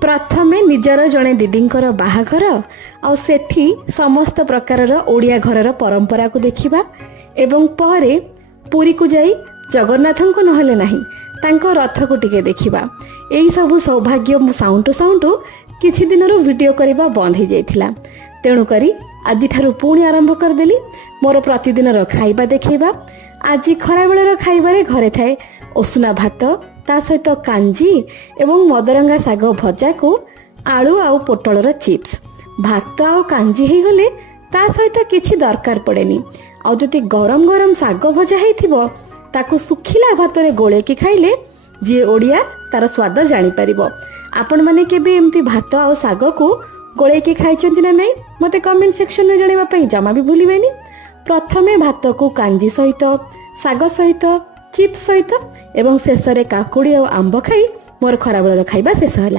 प्रथमे निजर जड़े दीदींकर बाहाघर आ सेठी समस्त प्रकारर ओडिया घरर परंपरा को देखिबा एवं परे पुरी को जाई जगन्नाथ को नहले नाही तांको रथ को टिके देखिबा। एई सबु सौभाग्य मु साउंटू साउंटू किछि दिनर वीडियो करबा बंद हो जाइथिला। तेणु करी आज ठारू पुणी आरंभ करदेली मोर प्रतिदिन खाइबा देखैबा। आज खरा बेलर खाइबारे घरे थाए ओसुना भात ता सहित कांजी एवं मदरंगा साग भजा को आलू आउ पोटलर चिप्स। भात आउ कांजी ही गले ता सहित किछि दरकार पड़ेनी। आ जति गरम गरम साग भजा हेइथिबो ताकू सुखिला भात रे गोळे की खाइले जे ओडिया तार स्वाद जानि परिबो। आपण माने केबे एमती भात आउ साग को गोळे की खाइचंती ना नाही मते कमेंट सेक्शन में जणेबा पई जमा भी भूलिबेनी। प्रथमे भात को कांजी सहित साग सहित चिप्स सहित एवं शेष रे काकुड़ी और आंब खाई मोर खराबेलर खाइबा शेष होला।